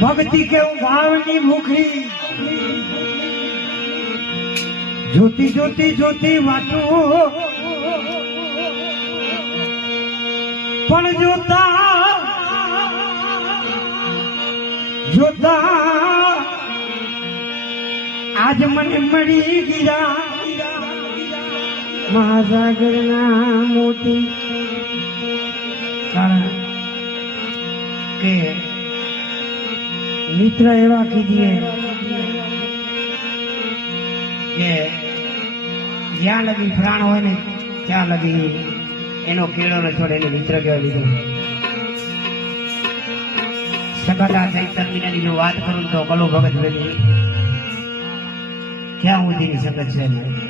ભક્તિ કેવું ભાવની ભૂખી જોતી જોતી જોતી વાતું પણ જોતા જોતા આજ મને મળી ગયા મહાસાગરના મોતી. કારણ કે મિત્ર એવા કીધીએ કે જ્યાં લગી પ્રાણ હોય ને ત્યાં લગી એનો કેળો ન છોડે, એને મિત્ર કહેવાય. બીજું સકતા ચૈતર વિનાની જો વાત કરું તો કલો ભગત વેલી ક્યાં સુધીની સંગત છે.